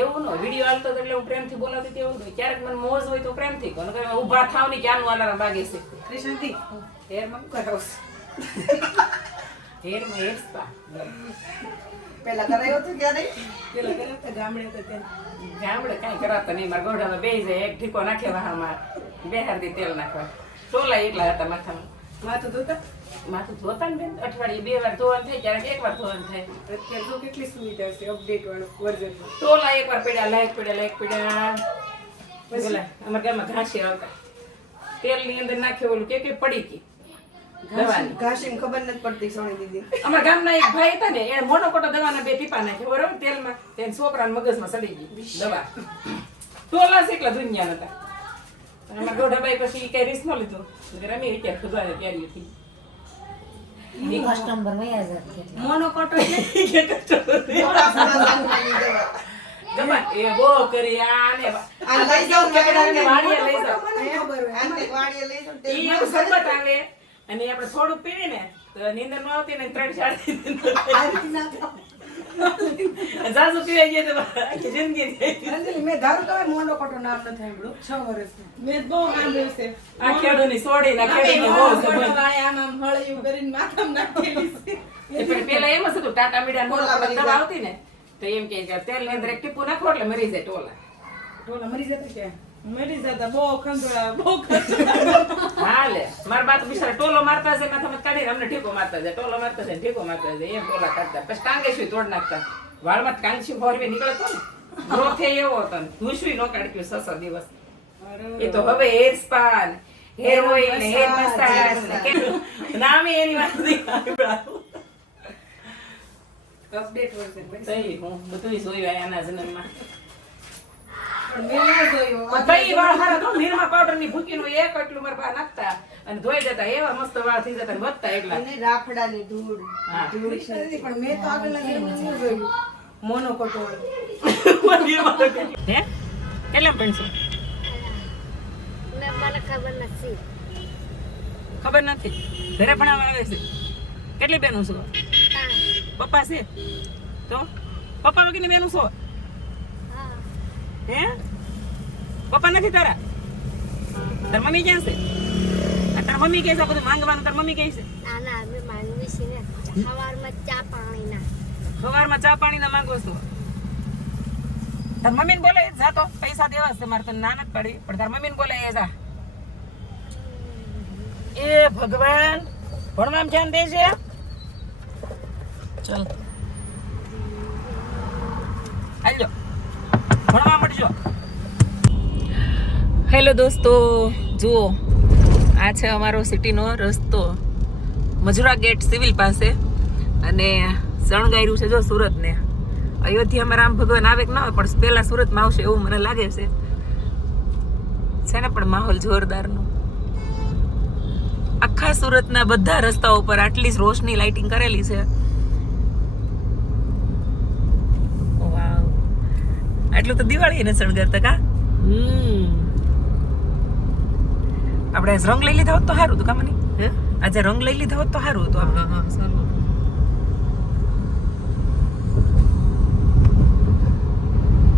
એવું નો વીડિયો હાલતો એટલે હું પ્રેમથી બોલાવતી હતી એવું ક્યારેક મને મોજ હોય તો પ્રેમથી કહું નકર ઊભા થાવ ને ક્યારનું અલાર્મ વાગે છે? કૃષ્ણથી હેરમાં શું કરાવશે હેરમાં હેર સ્પા પેલા કરાયો હતો ક્યારે? પેલા કર્યા હતા ગામડે ત્યાં. ગામડે કાંઈ કરાતા નહીં. મારા ગોઢામાં બે જાય એક ઠીકો નાખે વાહામાં. બે હારથી તેલ નાખવા. ચોલા એટલા હતા માથામાં. માથું ધોતા? માથું ધોતા ને બેન અઠવાડિયે બે વાર ધોવાનું થાય ક્યારેક એક વાર ધોવાનું થાય. અત્યારે તો કેટલી સુવિધા છે અપડેટ વાળું વર્ઝન ટોલા એક વાર પડ્યા લાઈક પડ્યા લાઈક પડ્યા. પેલા અમારા ગામમાં ઘાસી આવતા તેલની અંદર નાખે ઓલું કે કે પડી ગઈ. ઘાસીને ખબર નથી પડતી સોની દીદી અમારા ગામના એક ભાઈ હતા ને એને મોટો કોટો દવાના બે ટીપા નાખ્યા બરોબર તેલમાં. તેને છોકરાના મગજમાં સડી ગઈ દવા. ટોલા છે એટલા દુનિયા નતા અને અમારા ગોઢાબાઈ પછી કઈ રીસ ન લીધું. રમી વિચાર ખુદવાને તૈયારી કસ્ટમર વયા જાય એટલે. મોનો કોટો એટલે ગમા એ બો કરી આને આ લઈ જાઓ આને વાડીએ લઈ જાઓ. આને વાડીએ લઈ જાઓ ઈ એવું સરબત આવે. અને આપણે થોડુંક પીવી ને તો નીંદર ન આવતી ને ત્રણ ચાર આવે. પીવાઈ જાય તો આખી જિંદગી અંજલિ મેં ધારું તો મોંડો કોટો નામ ન સાંભળ્યું. છ વર્ષ મેં બહુ સાંભળ્યું છે. આ ખેડૂની સોડી ના ખેડૂની બહુ સંબંધ. આમ આમ હળયું કરીને માથામ નાખેલી છે. એ પણ પેલા એમ હતું ટાટા મીડા મરી દવા આવતી ને તો એમ કે તેલની અંદર એક ટીપું નાખો એટલે મરી જાય ટોલા. ટોલા મરી જતા કે? મરી જતા બહુ ખંજોળા બહુ ખંજોળા. હાલે મારા બાત બિચારા ટોલો મારતા છે માથામાં કાઢીને અમને ઠીકો મારતા જાય ટોલો મારતા છે ઠીકો મારતા જાય એમ ટોલા કાઢતા. પછી ટાંગે છું તોડ નાખતા? વાળમાં કાંચી ફોરવી નીકળતો ને? ગ્રોથ એવો હતો ને. ધૂસવી નો કાઢ્યું છ દિવસ? એ તો હવે હેર સ્પા હેર ઓઇલ ને હેર મસાજ. ને. નામે એની વાત અપડેટ વર્ઝન તઈ હું બધું જોયું આના જન્મમાં. પણ મેં ના જોયું. પણ તઈ વાળ હારા તો નિરમા પાવડરની ભૂકીનું એક એટલું મરબા નાખતા અને ધોઈ જતા એવા મસ્ત વાળ થઈ જતા ને વધતા એટલા અને રાફડાની ધૂળ. પણ મેં તો આગળ જોયું. મોનો કોટો હે? કેટલા ને મને ખબર નથી. ખબર નથી? ઘરે ભણાવવા આવે છે. કેટલી બેનો છો. પપ્પા છે? તો? પપ્પા વગરની બેનું છો? હા. હે? પપ્પા નથી તારા? તાર મમ્મી ક્યાં છે? તાર મમ્મી કહે છે? બધું માંગવાનું તાર મમ્મી કહે છે? ના ના અમે માંગવી છે ને. સવારમાં ચા પાણી ના સવારમાં ચા પાણી ના માંગો છો. તાર મમ્મીને બોલે જા તો પૈસા દેવા છે મારે તને ના નથી પડી. પણ તાર મમ્મીને બોલે એ જા. એ ભગવાન ભણવામાં ધ્યાન દે છે ચલ. હાલો ભણવા મળજો. હેલો દોસ્તો જુઓ. આ છે અમારો સિટીનો રસ્તો. મજુરા ગેટ સિવિલ પાસે. અને શણગાર્યું છે જો સુરતને. અયોધ્યામાં રામ ભગવાન આવે કે ના આવે પણ પહેલાં સુરતમાં આવશે એવું મને લાગે છે. છે ને પણ માહોલ જોરદારનો. આખા સુરતના બધા રસ્તાઓ પર આટલી જ રોશની લાઇટિંગ કરેલી છે. આટલું તો દિવાળી એને શણગારતા કા? આપણે રંગ લઈ લીધા હોત તો સારું હતું કામ નહીં આજે રંગ લઈ લીધા હોત તો સારું હતું આપણે.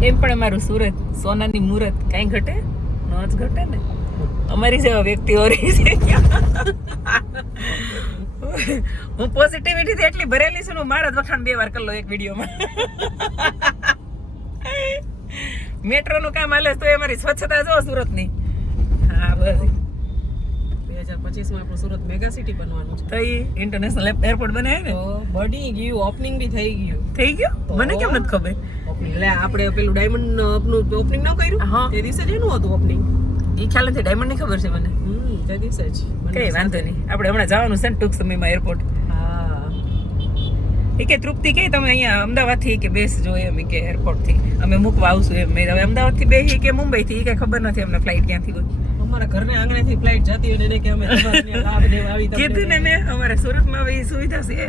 કેમ પણ અમારું સુરત સોનાની મુરત કાંઈ ઘટે? ન જ ઘટે ને? અમારી જેવા વ્યક્તિઓ રહી છે હું પોઝિટિવિટી થી એટલી ભરેલી છું મારા જ વખાણ બે વાર કરલો એક વિડીયોમાં. મેટ્રો નું કામ હાલે તો એ મારી સ્વચ્છતા જો સુરતની. હા બસ. બે હજાર પચીસમાં આપણું સુરત મેગા સિટી બનવાનું છે. તો ઇન્ટરનેશનલ એરપોર્ટ બનાવે ને? બની ગયું ઓપનિંગ બી થઈ ગયું. થઈ ગયું? મને કેમ નથી ખબર? એટલે આપણે પેલું ડાયમંડ અપનું ઓપનિંગ ન કર્યું. તે દિવસે જ એનું હતું ઓપનિંગ એ ખ્યાલ નથી ડાયમંડની ખબર છે મને. તે દિવસે જ. કઈ વાંધો નહીં. આપણે હમણાં જવાનું છે ને ટૂંક સમયમાં એરપોર્ટ હા. એ કે તૃપ્તિ કે તમે અહીંયા અમદાવાદથી કે બેસ જો એમ કે એરપોર્ટથી. અમે મૂકવા આવશું એમ. મેં હવે અમદાવાદથી બેસી કે મુંબઈ થી કે ખબર નથી અમને ફ્લાઇટ ક્યાંથી હોય. અમારા ઘરને આંગણેથી ફ્લાઇટ જતી હોય ને કે અમે આવી કીધું ને મેં અમારે સુરતમાં ઈ સુવિધા છે.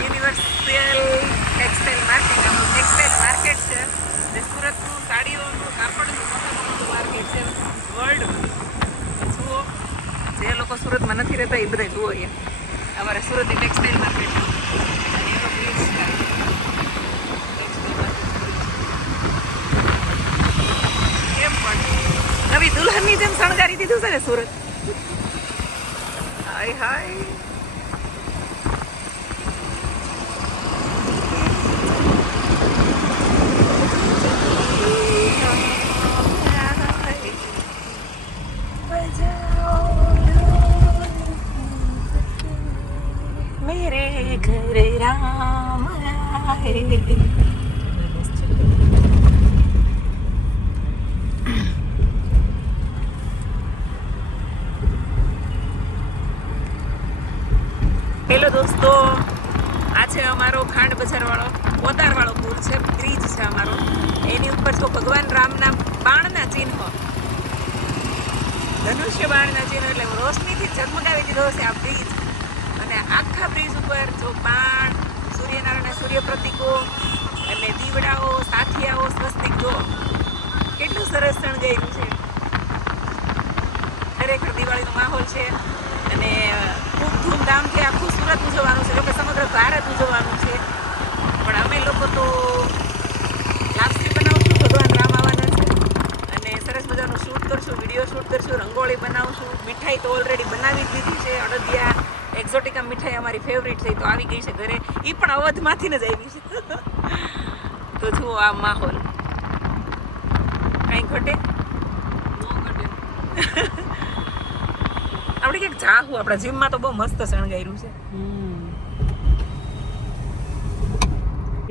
યુનિવર્સલ ટેક્સટાઇલ માર્કેટ આપણું ટેક્સટાઇલ માર્કેટ છે. જે સુરતનું સાડીઓનું, કાપડનું મોટું માર્કેટ છે. વર્લ્ડ જુઓ, જે લોકો સુરતમાં નથી રહેતા, એ બધા જુઓ અહીંયા. અમારે સુરતની ટેક્સટાઇલ માર્કેટ છે. નવી દુલ્હનની જેમ શણગારી દીધું છે ને સુરત. હાય હાય. જો ભગવાન રામના બાણના ચિહ્નો. ધનુષ્ય બાણના ચિહ્નો એટલે રોશનીથી ઝગમગાવી દીધો છે આ બ્રિજ. અને આખા બ્રિજ ઉપર જો બાણ, સૂર્યનારાયણના સૂર્ય પ્રતિકો અને દીવડાઓ, સાથિયાઓ, સ્વસ્તિક જો કેટલું સરસ શણગાયેલું છે. ખરેખર દિવાળીનો માહોલ છે અને ખૂબ ધૂમધામથી આખું સુરત ઉજવવાનું છે. જોકે સમગ્ર ભારત ઉજવવાનું છે. પણ અમે લોકો તો મીઠાઈ તો ઓલરેડી બનાવી જ દીધી છે. અડદિયા એક્ઝોટિકા મીઠાઈ અમારી ફેવરિટ છે. તો આવી ગઈ છે ઘરે. એ પણ અવધમાંથી જ આવી છે. તો જુઓ આ માહોલ. કંઈ ઘટે? આપણે ક્યાંક જાહું. આપણા જીમમાં તો બહુ મસ્ત શણગાર્યું છે.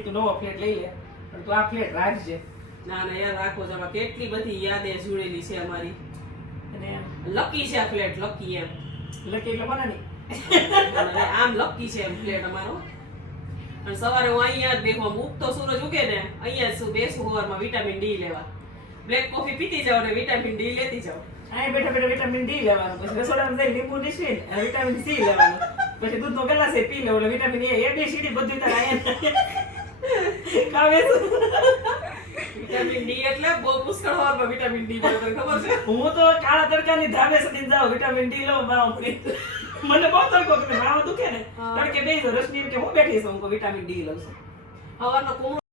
તું નવો ફ્લેટ લઈ લે. પણ તું આ ફ્લેટ રાખજે ના ના યાદ રાખો છો આમાં કેટલી બધી યાદે જોડેલી છે અમારી. અને લકી છે આ ફ્લેટ લકી એમ. લકી એટલે નહીં આમ લકી છે એમ ફ્લેટ અમારો. અને સવારે હું અહીંયા જ આમ ઉગતો સૂરજ ઉગે ને અહીંયા જ બેસું સવારમાં વિટામિન ડી લેવા. બ્લેક કોફી પીતી જાવ ને વિટામિન ડી લેતી જાવ અહીં બેઠા બેઠા વિટામિન ડી લેવાનું પછી રસોડામાં જઈને લીંબુ નીસવીને અને વિટામિન સી લેવાનું. પછી દૂધનો ગ્લાસ એ પી લેવો એટલે વિટામિન એ એબીસીડી બધું તારે અહીંયા ખાવે વિટામિન ડી એટલે બહુ પુષ્કળ સવારમાં વિટામિન ડી મળે ખબર છે? હું તો કાળા તડકાની ધાબે સડીને જાઉં વિટામિન ડી લઉં મારા પડી. મને બહુ તડકો કે મારા દુખે ને. તડકે બેસી રશ્મિ એમ કે હું બેઠી છું હું વિટામિન ડી લઉં છું. હવાનો કુમળો